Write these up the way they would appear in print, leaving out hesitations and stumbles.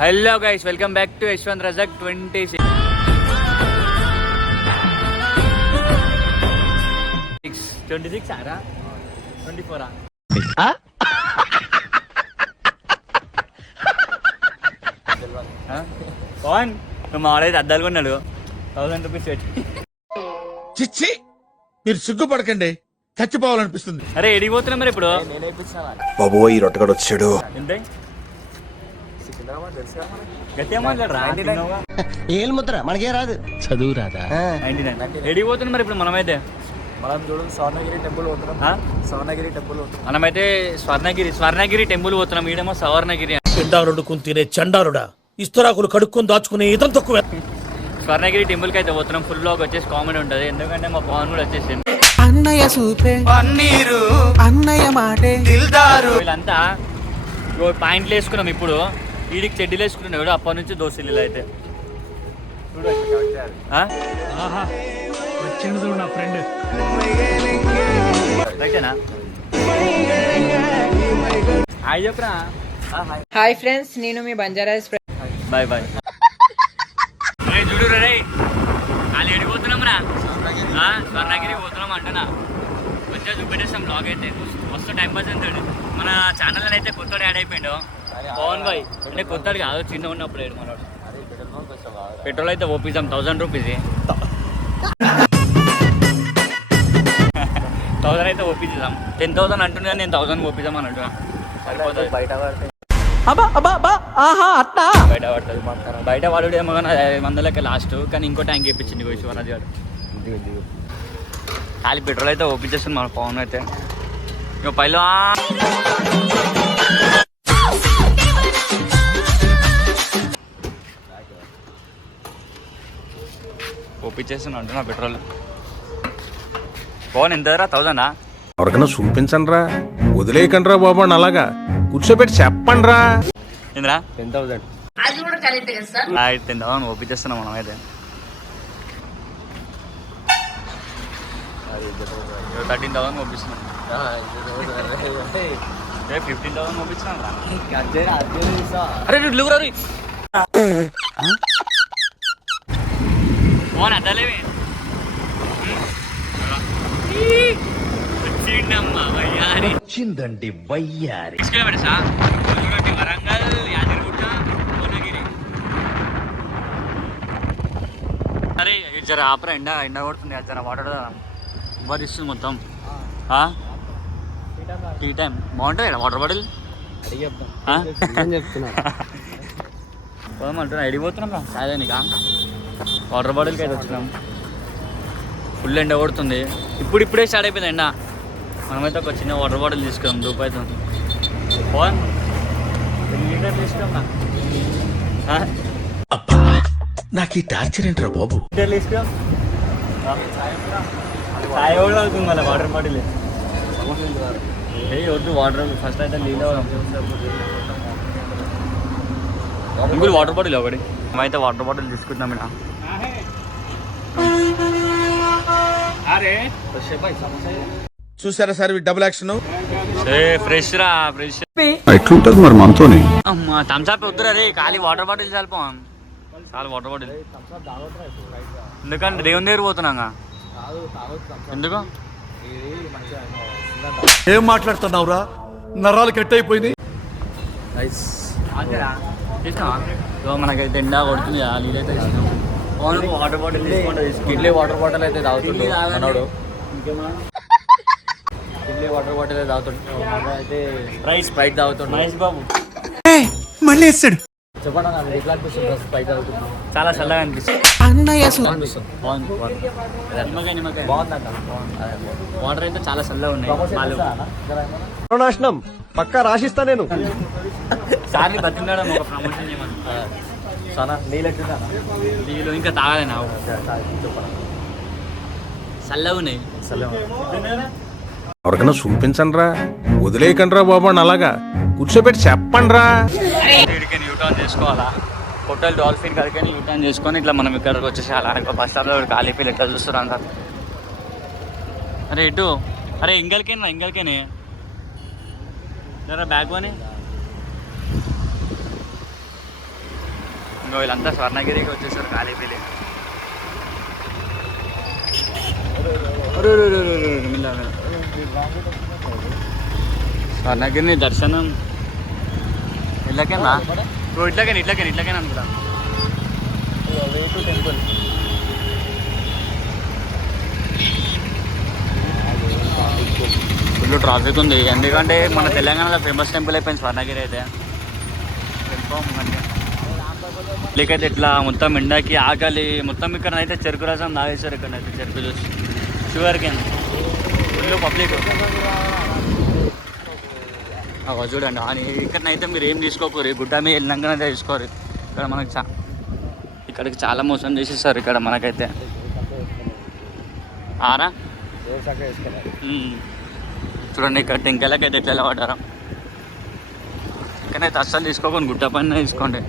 Hello guys, welcome back to Yashwant Razak 26. ఆరా 24 పవన్ మావాడైతే అద్దాలు కొన్నాడు 1000 rupees పెట్టి. చిచ్చి, మీరు సిగ్గుపడకండి, చచ్చిపోవాలనిపిస్తుంది. అరే ఎడిగిపోతున్నా మరి ఇప్పుడు బాబోయ్ రొట్టగడు వచ్చాడు. ఎంత గట్టిగా మాట్లాడరా? ఏలు ముద్ర మనకే రాదు, చదువు రాదా? ఎడిగిపోతుంది మరి ఇప్పుడు మనమైతే మనం చూడు స్వర్ణగిరి టెంపుల్ పోతున్నాం. స్వర్ణగిరి టెంపుల్ పోతున్నాం. మనమైతే స్వర్ణగిరి టెంపుల్ పోతున్నాం. ఈడేమో సవర్ణగిరి. పిండారుడుకుని తినే చండారుడా, ఇస్తరాకులు కడుక్కొని దాచుకునే ఇతం తక్కువ. స్వర్ణగిరి టెంపుల్కి అయితే పోతున్నాం. ఫుల్ బ్లాగ్ వచ్చేసి కామెడీ ఉంటుంది, ఎందుకంటే మా పవన్ కూడా వచ్చేసింది. అన్నయ్య సూపే పన్నీరు, అన్నయ్య మాటే దిల్దారు. వీళ్ళంతా పాయింట్లు వేసుకున్నాం. ఇప్పుడు వీడికి చెడ్డీలు వేసుకున్నాం. కూడా అప్పటి నుంచి దోస్తులు అయితే రైటేనా? హాయ్ చెప్పరా. హాయ్ ఫ్రెండ్స్, నేను మీ బంజారాస్. Bye bye. చూడు రే, వాళ్ళు ఎడిపోతున్నాం రా. స్వర్ణగిరి పోతున్నాం అంటున్నా. కొంచెం చూపెట్టేస్తాం బ్లాగ్ అయితే. మస్తు టైం పాస్ అవుతుంది. మన ఛానల్ అయితే కొత్తడు యాడ్ అయిపోయాడు పవన్ బాయ్. అంటే కొత్తడు కాదు, చిన్న ఉన్నప్పుడు ఏడు మనోడు. పెట్రోల్ అయితే ఓపిస్తాం 1000 రూపీస్. 1000 అయితే ఓపిస్తాం. 10,000 అంటున్నా, నేను 1000 ఓపిస్తాం అని అంటున్నా. సరిపోతుంది. బయట పడితే బయట పడుతుంది. బయట వాడు ఏమో కానీ 100 లాస్ట్. కానీ ఇంకో ట్యాంక్ వేయించింది శివరాజు గారు. ఖాళీ పెట్రోల్ అయితే ఓపించేస్తుంది మన పవన్ అయితే. ఇక పైలో ఓపించేస్తున్నా అంటున్నా పెట్రోల్. పవన్ ఎంత 1000? ఎవరికైనా చూపించండి రా, వదిలేయకండి రా బాబు. అలాగా కూర్చోబెట్టి చెప్పండి రా. ఏంద్రా 10,000. 10,000 ఓపించేస్తున్నాం మనం అయితే. 13,000 ఓపిస్తున్నాం. 15,000 ఓపిస్తున్నాం. అరే నువ్వు లేవురా. ఫోన్ అద్దలేవి వచ్చిందండి వయ్యారి. కిలోమీటర్సా? వరంగల్, యాదగిరిగుట్ట, భువనగిరి. అరే జర ఆపరా, ఎండ కొడుతుంది. జర వాటర్ ఇస్తుంది మొత్తం. టీ టైం బాగుంటుంది ఇక్కడ. Water bottle పోదామంటున్నా. ఎడిపోతున్నాం రా సాయదానికా. వాటర్ బాటిల్కి అయితే వచ్చినాం. ఫుల్ ఎండ కొడుతుంది. ఇప్పుడే స్టార్ట్ అయిపోయింది ఎండ. మనమైతే ఒక చిన్న వాటర్ బాటిల్ తీసుకున్నాం రూపాయితో. ఫోన్ 10 లీటర్ తీసుకున్నా. నాకు ఈ టార్చర్ ఏంట్రా బాబు. లీటర్ తీసుకున్నాం. చాయ్ కూడా అవుతుంది మళ్ళీ వాటర్ బాటిల్. వద్దు వాటర్ ఫస్ట్ అయితే నీళ్ళు. ఇంకోటి వాటర్ బాటిల్ ఒకటి. మేమైతే వాటర్ బాటిల్ తీసుకుంటున్నాం ఇక్కడ. చూసారా సార్ డబుల్ యాక్షన్. ఫ్రెష్ రా, ఫ్రెష్. ఎట్లుంటది మరి మనతోని. అమ్మా థమ్స్అప్ వద్దురా రే, ఖాళీ వాటర్ బాటిల్ చాలు వాటర్ బాటిల్. ఎందుకంటే దేవుని దగ్గర పోతున్నాగా. ఎందుకు ఏం మాట్లాడుతున్నావురా, నరాలు కట్ అయిపోయింది. మనకైతే ఎండా కొడుతుంది. నీళ్ళైతే వాటర్ బాటిల్ కిడ్లీ వాటర్ బాటిల్ అయితే తాగుతుంది మనోడు. కిడ్లీ వాటర్ బాటిల్ అయితే తాగుతుండే. అయితే స్ప్రైట్ తాగుతుండే. మహేష్ బాబు మళ్ళీ వేస్తాడు. చెప్పండి, స్ప్రైట్ తాగుతున్నాం. చాలా చల్లగా అనిపిస్తుంది. అన్నయ్య బాగుందంట. వాటర్ అయితే చాలా చల్లగా ఉన్నాయి. నాశనం పక్కా రాసిస్తా నేను. సార్ని బతిన్నాడు ఒక ప్రమోషన్ చేయమని. నీళ్ళు ఇంకా తాగాలి నాకు. చల్లగా ఉన్నాయి. ఎవరికైనా చూపించండి రా, వదిలేయకండి రా బాబు. అలాగా కూర్చోబెట్టి చెప్పండి రా. వీడికి యూటర్న్ చేసుకోవాలా. హోటల్ డాల్ఫిన్ కడికని యూటర్న్ చేసుకొని ఇట్లా మనం ఇక్కడికి వచ్చేసి అలా బస్ స్టాప్లో ఖాళీపీలు ఎట్లా చూస్తారు అంత. అరే ఇటు, అరే ఇంగల్కేనే జరా బ్యాగ్ అని వీళ్ళంతా స్వర్ణగిరికి వచ్చేసారు కాళీపల్లి. స్వర్ణగిరిని దర్శనం ఇట్లకేనా ఇట్లకేనా అనుకుంటా. టెంపుల్ ఫుల్ ట్రాఫిక్ ఉంది, ఎందుకంటే మన తెలంగాణలో ఫేమస్ టెంపుల్ అయిపోయింది స్వర్ణగిరి అయితే. లేకైతే ఇట్లా మొత్తం ఎండకి ఆకలి మొత్తం ఇక్కడ అయితే చెరుకు రసం తాగేశారు. ఇక్కడైతే చెరుకు juice, sugar cane, full public. చూడండి అని ఇక్కడనైతే మీరు ఏం తీసుకోకూరు, గుడ్డ మీద వెళ్ళినాకనైతే తీసుకోరు. ఇక్కడ మనకి ఇక్కడికి చాలా మోసం చేసేసారు ఇక్కడ మనకైతే. ఆరా చూడండి ఇక్కడ టెంకాయలకైతే ఎట్లా పడ్డారా. ఇక్కడైతే అస్సలు తీసుకోకండి, గుట్ట పైన తీసుకోండి.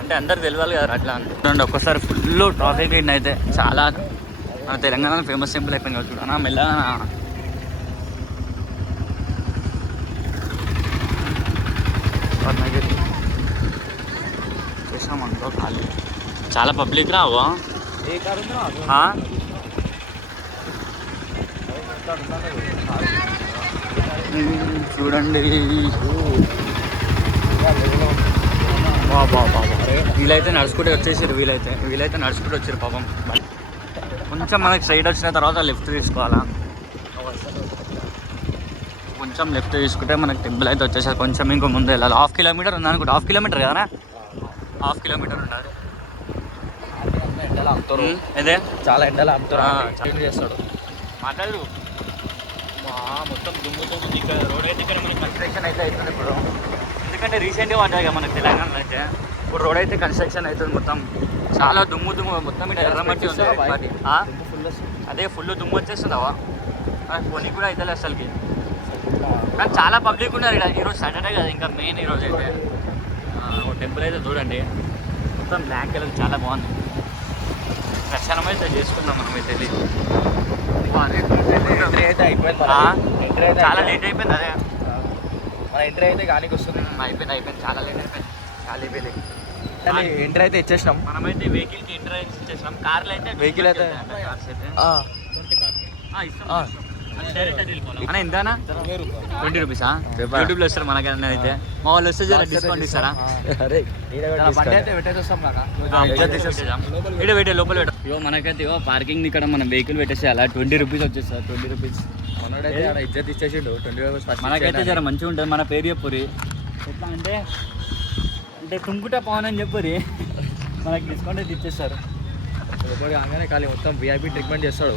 అంటే అందరు తెలియాలి కదా అట్లా. చూడండి ఒక్కసారి ఫుల్ ట్రాఫిక్ అయితే చాలా. మన తెలంగాణలో ఫేమస్ టెంపుల్ అయిపోయింది కదా చూడనా మెల్లగా. స్వర్ణగిరి చేసామనుకో ఖాళీ, చాలా పబ్లిక్ రావా. చూడండి వీలైతే నడుచుకుంటే వచ్చేసారు, వీలైతే నడుచుకుంటూ వచ్చారు పాపం. కొంచెం మనకి సైడ్ వచ్చిన తర్వాత లెఫ్ట్ తీసుకోవాలా, కొంచెం లెఫ్ట్ తీసుకుంటే మనకి టెంపుల్ అయితే వచ్చేసారు. కొంచెం ఇంకో ముందు వెళ్ళాలి, 1/2 కిలోమీటర్ ఉంది అనుకుంటా. 1/2 కిలోమీటర్ కదా, 1/2 కిలోమీటర్ ఉండాలి. అదే చాలా ఎండలు చేస్తాడు మాట్లాడు. మొత్తం దుమ్ము ఇక్కడ రోడ్ అయితే ఇక్కడ మనకి కన్స్ట్రక్షన్ అయితే అవుతుంది ఇప్పుడు. ఎందుకంటే రీసెంట్గా పడ్డాయి కదా మనకి తెలంగాణలో అయితే. ఇప్పుడు రోడ్ అయితే కన్స్ట్రక్షన్ అవుతుంది, మొత్తం చాలా దుమ్ము మొత్తం ఇక్కడ ఎర్రమట్టి ఉంది. అదే ఫుల్ దుమ్ము వచ్చేస్తుందావా, కొన్ని కూడా అవుతుంది అసలుకి. కానీ చాలా పబ్లిక్ ఉన్నారు ఇక్కడ. ఈరోజు సాటర్డే కదా, ఇంకా మెయిన్ ఈరోజు అయితే. టెంపుల్ అయితే చూడండి మొత్తం బ్లాక్ కలర్ చాలా బాగుంది. దర్శనం అయితే చేసుకుందాం మనమైతే. చాలా లేట్ అయిపోయింది. అదే మన ఎంట్రీ అయితే గాలికి వస్తుంది. అయిపోయింది చాలా లేట్ అయిపోయింది. కాళీపల్లి ఎంట్రీ అయితే ఇచ్చేసినాం. మనమైతే వెహికల్కి ఎంటర్ అయితే ఇచ్చేసినాం. కార్లు అయితే వెహికల్ అయితే కార్స్ అయితే అన్న ఎంతనా 20 రూపీసా? యూట్యూబ్లో వస్తారు మనకన్నా అయితే. మా వాళ్ళు వస్తే జర డిస్కౌంట్ ఇస్తారా? పెట్టే లోపల పెట్ట. ఇవో మనకైతే ఇవో పార్కింగ్ ఇక్కడ మన వెహికల్ పెట్టేసి అలా 20 రూపీస్ వచ్చేస్తారు. 20 రూపీస్ ఇజ్జత్ ఇచ్చేసిండు. 20 రూపీస్ మనకైతే జర మంచిగా ఉంటుంది. మన పేరు చెప్పురి ఎట్లా అంటే తుంకుట పవన్ అని చెప్పురి, మనకి డిస్కౌంట్ అయితే ఇచ్చేస్తారు. కాగానే ఖాళీ మొత్తం VIP ట్రీట్మెంట్ చేస్తాడు.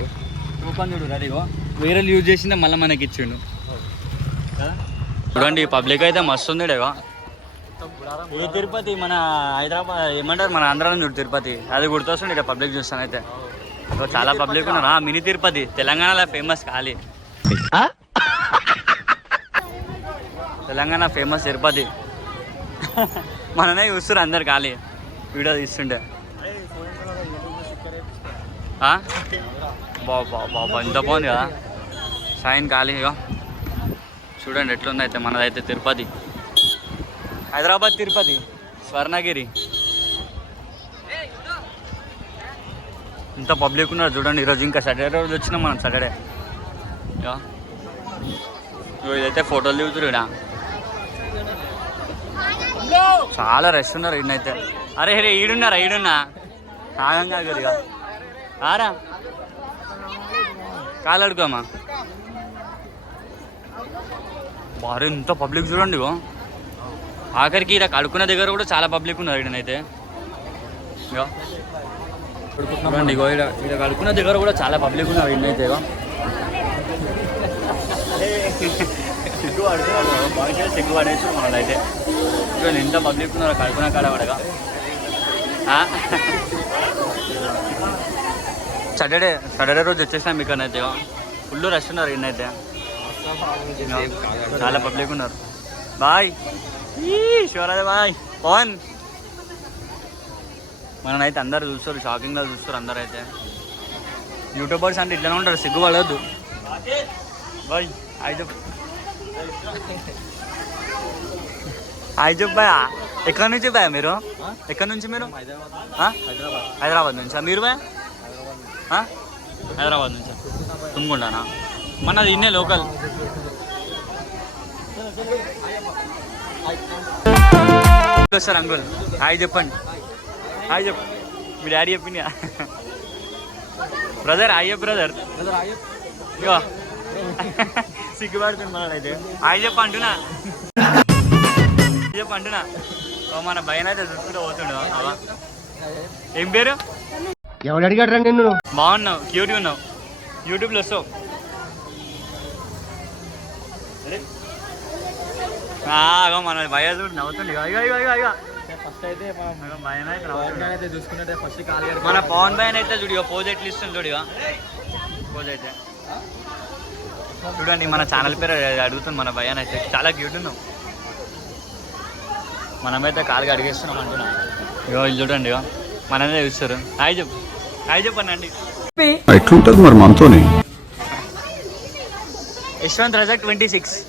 కూపన్ చూడు రెడీగో, వేరే యూజ్ చేసిందే మళ్ళీ మనకి ఇచ్చిండు. చూడండి పబ్లిక్ అయితే మస్తు ఉంది. ఇది తిరుపతి, మన హైదరాబాద్ ఏమంటారు, మన ఆంధ్రాలో చూడు తిరుపతి, అది గుర్తొస్తుంది ఇక్కడ పబ్లిక్ చూస్తాను అయితే. చాలా పబ్లిక్ ఉన్నారు. మినీ తిరుపతి తెలంగాణలో ఫేమస్. ఖాళీ తెలంగాణ ఫేమస్ తిరుపతి. మననే చూస్తారు అందరు ఖాళీ వీడియో తీస్తుంటే. బాబా ఎంత బాగుంది కదా షైన్. ఖాళీ చూడండి ఎట్లుంది అయితే. మనదైతే తిరుపతి, హైదరాబాద్ తిరుపతి, స్వర్ణగిరి. ఇంత పబ్లిక్ ఉన్నారు చూడండి. ఈరోజు ఇంకా సాటర్డే రోజు వచ్చినాం మనం. సాటర్డే ఇదైతే ఫోటోలు దిగుతారు ఇక్కడ. చాలా రష్ ఉన్నారు ఈయనైతే. అరే హరే ఈడున్నారా? ఈడున్నా ఆగంగా కొద్దిగా ఆరా కాలు అడుకోమా. బాగా ఇంత పబ్లిక్ చూడండి. ఆఖరికి ఇలా కడుక్కున్న దగ్గర కూడా చాలా పబ్లిక్ ఉన్నారు ఈడనైతే. చూడండి ఇలా కడుక్కున్న దగ్గర కూడా చాలా పబ్లిక్ ఉన్నారు ఈయనైతే. సిగ్గు పడుతున్నారు బాగా, సిగ్గు పడేసి వాళ్ళైతే. చూడండి ఎంత పబ్లిక్ ఉన్నారు కడుక్కున్న కాడ పడగా. సాటర్డే రోజు వచ్చేసినాం ఇక్కడనైతే. ఫుల్ రష్ ఉన్నారు ఈయనైతే, చాలా పబ్లిక్ ఉన్నారు. బాయ్ శివరాజ బాయ్ పవన్. మననైతే అందరు చూస్తారు, షాకింగ్లో చూస్తారు అందరు అయితే. యూట్యూబర్స్ అంటే ఇట్లనే ఉంటారు, సిగ్గుపడవద్దు. బాయ్ అయితే హాయ్ చెప్పాయా ఎక్కడి నుంచి బాయ్ మీరు ఎక్కడి నుంచి మీరు హైదరాబాద్ నుంచా మీరు బాయ్ హైదరాబాద్ నుంచా తుమ్ముకుంటానా మనది ఇన్నే లోకల్ సార్ అంకుల్ హాయ్ చెప్పండి హాయ్ చెప్పు మీ డాడీ చెప్పింది బ్రదర్ హాయ్ చెప్పు బ్రదర్ ఇగో సిగ్గుపడుతుంది మనడైతే హాయ్ చెప్పు అంటున్నా చెప్పు అంటున్నా మన భయం అయితే చూసుకుంటూ పోతుండు అవా ఏం పేరు ఎవడు అడిగాడు రండి నిన్ను బాగున్నావు క్యూట్గా ఉన్నావు యూట్యూబ్లో వస్తావు అగో మన భయ చూడు నవ్వుతుంది ఫస్ట్ అయితే భయం అయితే నవ్వుతుంది అయితే చూసుకున్నట్టే ఫస్ట్ కాల్ మన పవన్ భయన్ అయితే చూడు పోజ్ ఎట్లా ఇస్తుంది చూడు పోజ్ అయితే చూడండి మన ఛానల్ పేరు అడుగుతుంది మన భయాన్ అయితే చాలా క్యూట్ ఉన్నాం మనమైతే కాలుగా అడిగేస్తున్నాం అంటున్నాం ఇగో ఇది చూడండి ఇగో మననే చూస్తారు హాయ్ చెప్పండి అండి ఎట్లుంటది మరి మనతోని యశ్వంత్ రజక్ 26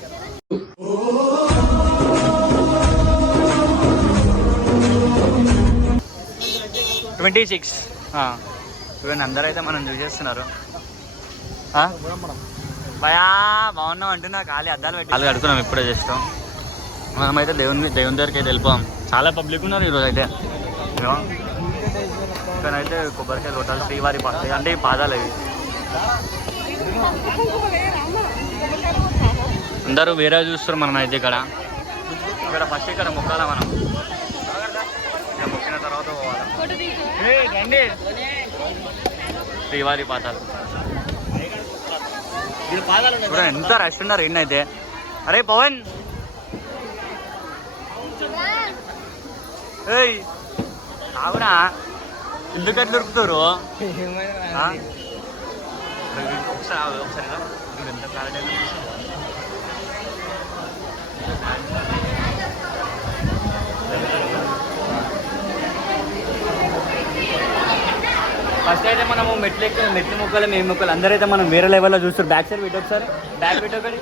చూడండి అందరూ అయితే మనం చూసేస్తున్నారు భయా బాగున్నాం అంటున్నా ఖాళీ అద్దాలు పెట్టి ఖాళీ అడుగుతున్నాం ఇప్పుడే చేస్తాం మనమైతే దేవుని దగ్గరికి అయితే వెళ్ళిపోయాం చాలా పబ్లిక్ ఉన్నారు ఈరోజు అయితే ఇక్కడైతే కొబ్బరికాయలు కొట్టాలి శ్రీవారి పాదాలు అంటే ఈ పాదాలు అవి అందరూ వేరే చూస్తారు మనం అయితే ఇక్కడ ఫస్ట్ ఇక్కడ మొక్కాల మనం మొక్కిన తర్వాత పోవాలి రండి శ్రీవారి పాదాలు చూడండి ఎంత రష్ ఉన్నారు ఎన్నైతే అరే పవన్ ఏయ్ అవునా ఎందుకు అట్లా దొరుకుతారు ఒకసారి ఎంత క్లారిటీ ఫస్ట్ అయితే మనము మెట్లు మొక్కలు మేము మొక్కలు అందరైతే మనం వేరే లెవెల్లో చూస్తారు బ్యాక్ సైడ్ పెట్టు ఒకసారి బ్యాక్ పెట్టు ఒకటి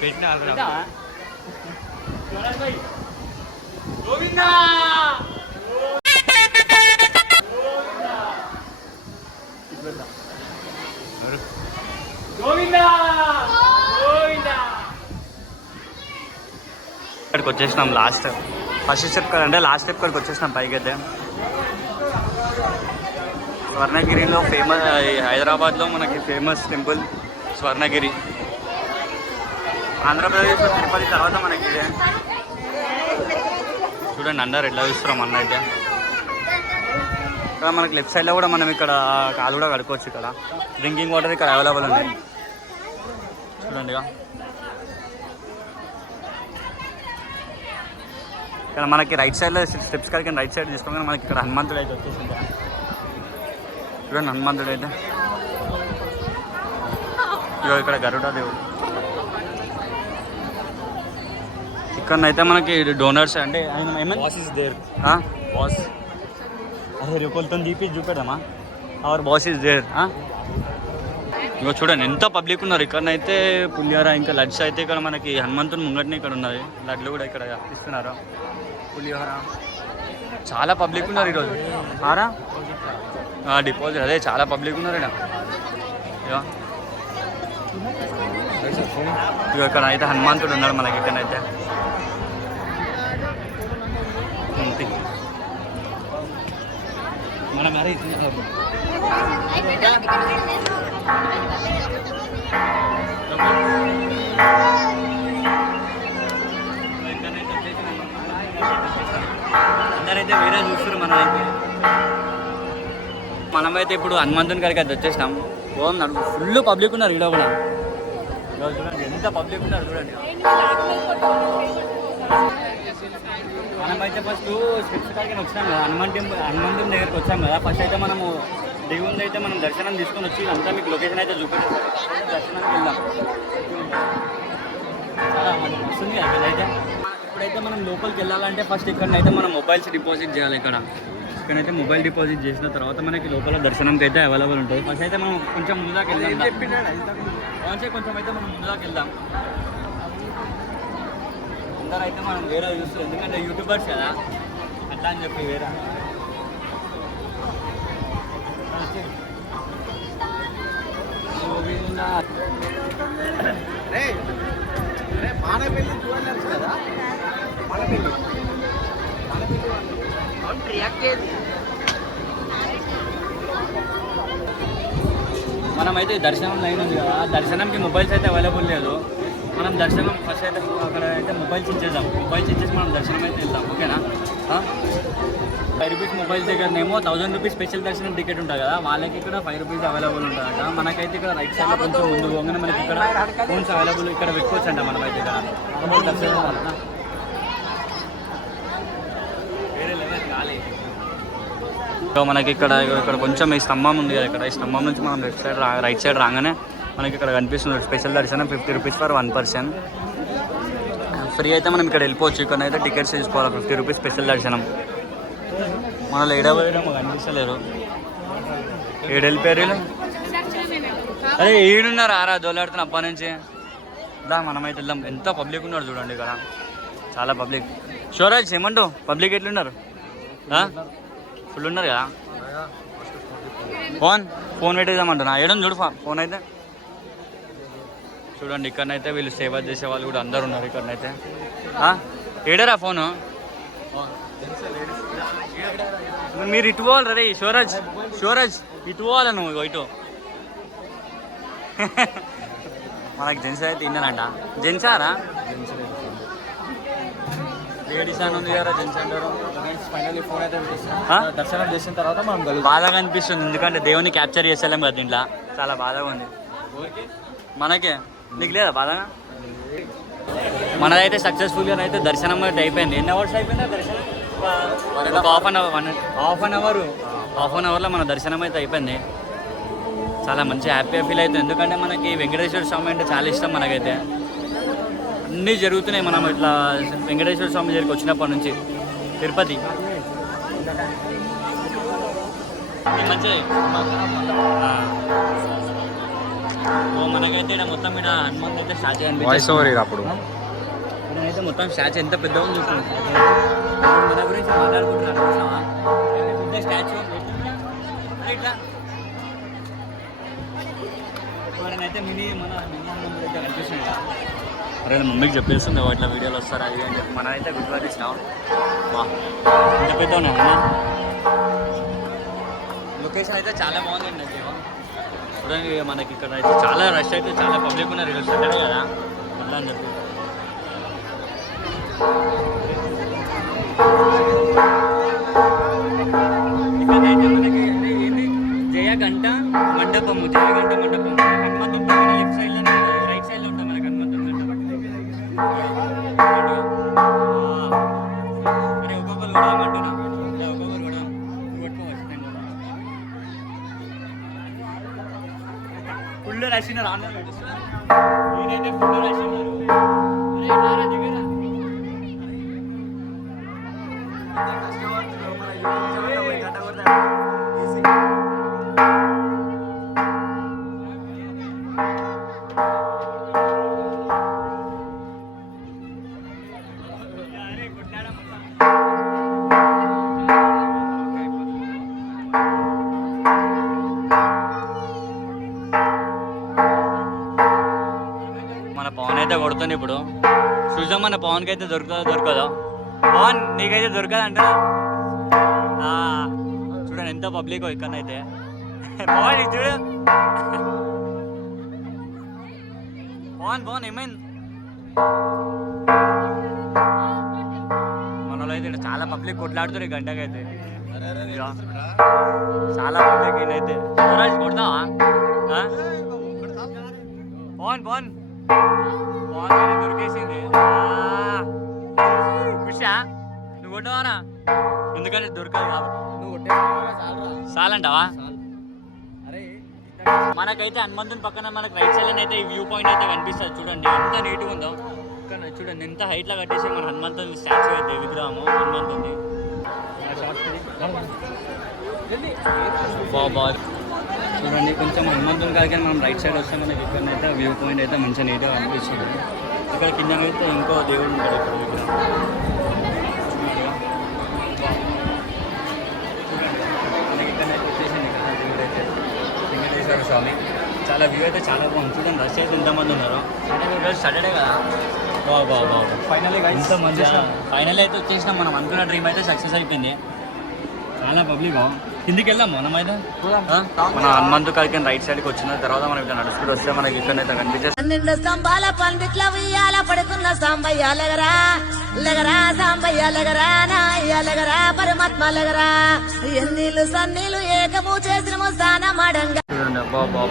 పెట్టినా గోవిందా గోవిందా గోవిందా ఇక్కడికి వచ్చేసినాం లాస్ట్ ఫస్ట్ స్టెప్ కదంటే లాస్ట్ స్టెప్ కాడికి వచ్చేసినాం పైకి అయితే స్వర్ణగిరిలో ఫేమస్ హైదరాబాద్లో మనకి ఫేమస్ టెంపుల్ స్వర్ణగిరి ఆంధ్రప్రదేశ్లో తిరుపతి తర్వాత మనకి ఇదే చూడండి అందరు ఎట్లా చూస్తున్నాం అన్న అయితే ఇక్కడ మనకి లెఫ్ట్ సైడ్లో కూడా మనం ఇక్కడ కాలు కూడా కడుక్కోవచ్చు ఇక్కడ డ్రింకింగ్ వాటర్ ఇక్కడ అవైలబుల్ ఉంది చూడండి ఇక్కడ మనకి రైట్ సైడ్లో స్టెప్స్ కాడికి రైట్ సైడ్ తీసుకోగానే మనకి ఇక్కడ హనుమంతుడు అయితే వచ్చేసింది చూడండి హనుమంతుడు అయితే ఇగో ఇక్కడ గరుడ దేవుడు ఇక్కడనైతే మనకి డోనర్స్ అంటే ఆయన బాస్ ఇస్ దేర్ బాస్ అదే రేపులతో చూపెడదామా అవర్ బాస్ ఇస్ దేర్ ఇగో చూడండి ఎంత పబ్లిక్ ఉన్నారు ఇక్కడనైతే పులిహోర ఇంకా లడ్స్ అయితే ఇక్కడ మనకి హనుమంతుని ముంగట్ని ఇక్కడ ఉన్నది లడ్లు కూడా ఇక్కడ ఇస్తున్నారు పులిహోర చాలా పబ్లిక్ ఉన్నారు ఈరోజు డిపాజిట్ అదే చాలా పబ్లిక్ ఉన్నారు ఇక్కడ ఇక ఇక్కడ అయితే హనుమంతుడు ఉన్నాడు మనకి ఇక్కడైతే మన మరి అందరైతే వేరే చూస్తారు మనమైతే ఇప్పుడు హనుమంతుని కాడికి అయితే వచ్చేసినాం ఓం నడుపు ఫుల్ పబ్లిక్ ఉన్నారు ఇక్కడ కూడా చూడండి ఎంత పబ్లిక్ ఉన్నారు చూడండి మనమైతే ఫస్ట్ స్టెప్స్ కాడికి వచ్చినాం కదా హనుమంతుని దగ్గరికి వచ్చాం కదా ఫస్ట్ అయితే మనము దేవుని అయితే మనం దర్శనం తీసుకొని వచ్చి అంతా మీకు లొకేషన్ అయితే చూపిస్తాం దర్శనానికి వెళ్దాం చాలా వస్తుంది కదా ఇక్కడైతే ఇప్పుడైతే మనం లోపలికి వెళ్ళాలంటే ఫస్ట్ ఇక్కడనైతే మనం మొబైల్స్ డిపాజిట్ చేయాలి ఇక్కడైతే మొబైల్ డిపాజిట్ చేసిన తర్వాత మనకి లోపల దర్శనంకి అయితే అవైలబుల్ ఉంటుంది ఫస్ట్ అయితే మనం కొంచెం ముందుదాకా వెళ్దాం కొంచెం అయితే మనం ముందుదాకా వెళ్దాం అందరూ అయితే మనం వేరే చూస్తాం, ఎందుకంటే యూట్యూబర్స్ కదా అట్లా అని చెప్పి వేరే మనమైతే దర్శనం లైన్ ఉంది కదా, దర్శనంకి మొబైల్స్ అయితే అవైలబుల్ లేదు. మనం దర్శనం ఫస్ట్ అయితే అక్కడ అయితే మొబైల్స్ ఇచ్చేద్దాం, మొబైల్స్ ఇచ్చేసి మనం దర్శనం అయితే వెళ్దాం, ఓకేనా? 5 రూపీస్ మొబైల్స్ దగ్గరనేమో 1000 రూపీస్ స్పెషల్ దర్శనం టికెట్ ఉంటుంది కదా, వాళ్ళకి ఇక్కడ 5 రూపీస్ అవైలబుల్ ఉంటుందంట. మనకైతే ఇక్కడ రైట్ సైడ్లో కొంచెం ముందు పోగానే మనకి ఇక్కడ ఫోన్స్ అవైలబుల్ ఇక్కడ పెట్టుకోవచ్చు అంట. మనమైతే ఇక్కడ దర్శనం వేరే లెవెల్ గాలి. మనకి ఇక్కడ కొంచెం ఈ స్తంభం ఉంది కదా, ఇక్కడ ఈ స్తంభం నుంచి మనం రైట్ సైడ్ రాగానే మనకి ఇక్కడ కనిపిస్తుంది స్పెషల్ దర్శనం 50 రూపీస్ ఫర్ 1 పర్సన్. ఫ్రీ అయితే మనం ఇక్కడ వెళ్ళిపోవచ్చు. ఇక్కడ అయితే టికెట్స్ తీసుకోవాలి 50 రూపీస్ స్పెషల్ దర్శనం. మనలో ఏడవడం కనిపిస్తలేరు, ఏడు వెళ్ళిపోయారు. అరే ఈడున్నారు ఆరా దోలాడుతున్న అప్పటి నుంచి. దా మనమైతే వెళ్దాం. ఎంత పబ్లిక్ ఉన్నారు చూడండి ఇక్కడ, చాలా పబ్లిక్. షోరాజ్ ఏమంటావు, పబ్లిక్ ఎట్లున్నారు? ఫుల్ ఉన్నారు కదా. ఫోన్ పెట్టేద్దామంటున్నా, ఏడని చూడు ఫోన్ అయితే. చూడండి ఇక్కడనైతే వీళ్ళు సేవ చేసే వాళ్ళు కూడా అందరు ఉన్నారు ఇక్కడనైతే. ఏడారా ఫోను? మీరు ఇటు పోవాలి రే షోరాజ్ ఇటు పోవాలా నువ్వు ఇటు. మనకి జెంట్స్ అయితే తిన్నారంట. జెంట్సారా? లేడీస్ అని ఉంది కదా, జెంట్స్ అంటారు. దర్శనం చేసిన తర్వాత మనం బాధగా అనిపిస్తుంది, ఎందుకంటే దేవుని క్యాప్చర్ చేసేలేం కదా దీంట్లో. చాలా బాధగా ఉంది మనకే. నీకు లేదా బాధగా? మనదైతే సక్సెస్ఫుల్గా అయితే దర్శనం అయితే అయిపోయింది. ఎన్ని అవర్స్ అయిపోయిందా దర్శనం? హాఫ్ అన్ అవర్లో మన దర్శనం అయితే అయిపోయింది. చాలా మంచి హ్యాపీగా ఫీల్ అవుతుంది, ఎందుకంటే మనకి వెంకటేశ్వర స్వామి అంటే చాలా ఇష్టం. మనకైతే అన్నీ జరుగుతున్నాయి. మనం ఇట్లా వెంకటేశ్వర స్వామి దగ్గరికి వచ్చినప్పటి నుంచి తిరుపతి మంచిది. మనకైతే ఇక్కడ మొత్తం ఇక్కడ హనుమంత్ అయితే స్టాచ్యూ అనిపిస్తుంది. అప్పుడు నేనైతే మొత్తం స్టాచ్యూ ఎంత పెద్దగా ఉంది చూస్తున్నాను. మన గురించి మాట్లాడుకుంటున్నాను చూసావా, పెద్ద స్టాచ్యూ ఇట్లా. మననైతే మన హనుమంతుడు అయితే కనిపిస్తుంది కదా. అరే మమ్మీకి చెప్పేస్తుంది ఇట్లా వీడియోలు వస్తారు అది అని చెప్పి మనమైతే గుర్తుపట్టించినాం. ఇంత పెద్ద ఉన్నాయి లొకేషన్ అయితే చాలా బాగుందండి. చూడండి మనకి ఇక్కడ అయితే చాలా రష్ అయితే చాలా పబ్లిక్ ఉన్నారు. ఈరోజు సాటర్డే కదా అట్లా అని చెప్పి. ఇక్కడైతే మనకి ఏంటి జయగంట మండపం హనుమంతుడు లెఫ్ట్ సైడ్లో రైట్ సైడ్లో ఉంటుంది మనకి హనుమంతుడు మండపం. అరే ఒక్కొక్కరు కూడా అంటున్నా, ఒక్కొక్కరు కూడా కొట్టుకోవచ్చు. ఫుల్ రషినారు ఆన్లైన్ నేనైతే ఫుల్ రషినారు. దిగరా మన పవన్ అయితే కొడుతుంది ఇప్పుడు. చూద్దాం మన పవన్కి అయితే దొరకదో. పవన్ నీకైతే దొరకదంట. చూడండి ఎంత పబ్లిక్ ఇక్కడైతే. పవన్ ఇది చూడు. పవన్ ఏమైంది? మనలో అయితే చాలా పబ్లిక్ కొట్లాడుతుంది గంటకైతే. చాలా పబ్లిక్ ఈయనైతే. కొడతావా పవన్ దొరికేసింది. ఖుషా నువ్వు కొట్టవారా? ఎందుకంటే దొరకదు కాబట్టి. చాలంటావా? మనకైతే హనుమంతుని పక్కన మనకు రైట్ సైడ్ అయితే ఈ వ్యూ పాయింట్ అయితే కనిపిస్తుంది. చూడండి ఎంత నీట్గా ఉందో. చూడండి ఎంత హైట్లో కట్టేసి మన హనుమంతుని స్టాచ్యూ అయితే విగ్రహము హనుమంతుని. చూడండి కొంచెం హనుమంతుని కాడికి మనం రైట్ సైడ్ వస్తే మనకి ఇక్కడనైతే వ్యూ పాయింట్ అయితే మంచిగా నీట్గా అనిపిస్తుంది. ఇక్కడ కింద అయితే ఇంకో దేవుడు ఉంటాడు ఇక్కడ దగ్గర. మనకి ఇక్కడ వచ్చేసింది కదా దేవుడు అయితే వెంకటేశ్వర స్వామి. చాలా వ్యూ అయితే చాలా బాగుంది. చూడండి రష్ అయితే ఎంతమంది ఉన్నారు. సాటర్డే కదా. బాబా ఫైనల్ ఎంతమంది ఫైనల్ అయితే వచ్చేసినాం. మనం అనుకున్న డ్రీమ్ అయితే సక్సెస్ అయిపోయింది. చాలా పబ్లిక్. కిందికి వెళ్దాం మనమైతే. మన హనుమంతు కాడికి రైట్ సైడ్కి వచ్చిన తర్వాత మనం ఇక్కడ నడుచుకుంటూ వస్తే మనకి ఇక్కడైతే కనిపించే 12 స్తంభాల పండిట్ల ఉయ్యాల పడుకున్న సాంబయ్య లెగరా లెగరా సాంబయ్య లెగరా నాయ్య లెగరా పరమాత్మ లెగరా ఎన్నీళ్ళు సన్నీళ్ళు ఏకము చేసిన స్నానమాడంగా. చూడండి బాబా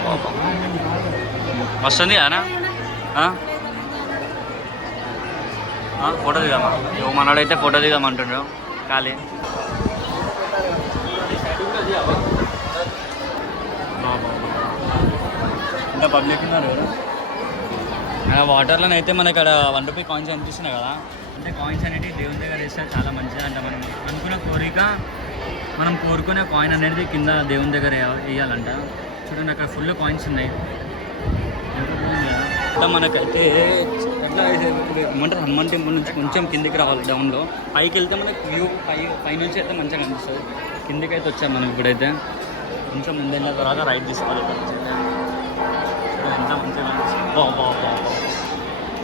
వస్తుంది అనా ఫోటో దిగామా. మనోడైతే ఫోటో దిగామంటుండ్రు ఖాళీ. ఇంకా పబ్లిక్ ఉన్నారు కదా. వాటర్లోనైతే మనకి ఇక్కడ 1 రూపీ కాయిన్స్ అనిపిస్తున్నాయి కదా. అంటే కాయిన్స్ అనేవి దేవుని దగ్గర వేస్తే చాలా మంచిది అంట. మనం అనుకున్న కోరిక మనం కోరుకునే కాయిన్ అనేది కింద దేవుని దగ్గర వేయాలంట. చూడండి అక్కడ ఫుల్ కాయిన్స్ ఉన్నాయి. అట్లా మనకైతే ఎట్లా ఏమంటారు హనుమాన్ టెంపుల్ నుంచి కొంచెం కిందికి రావాలి డౌన్లో. పైకి వెళ్తే మనకి వ్యూ పైనుంచి అయితే మంచిగా కనిపిస్తుంది. కిందికి అయితే వచ్చాం మనం ఇప్పుడైతే. కొంచెం ముందైన తర్వాత రైట్ తీసుకోవాలి. ఇక్కడ నుంచి అయితే ఎంత మంచిగా కనిపిస్తుంది.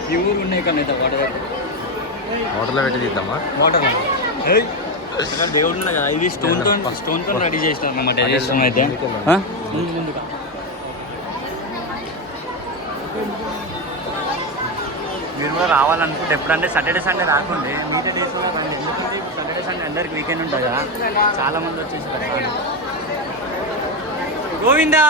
ప్యూర్ ఉన్నాయి ఇక్కడ అయితే వాటర్ అయితే. హోటల్లో పెట్టి తీద్దామా? వాటర్ ఇక్కడ దేవుడు ఉన్నాయి కదా. ఇది స్టోన్తో రెడీ చేసినారు అన్నమాట. చేస్తున్నాం అయితే ముందుగా మీరు కూడా రావాలనుకుంటే ఎప్పుడంటే సాటర్డే సండే రాకుండే మిగతా డేస్ కూడా రండి. ఎందుకంటే ఇప్పుడు సాటర్డే సండే అందరికి వీకెండ్ ఉంటుంది కదా. చాలా మంది వచ్చేసి గోవిందా.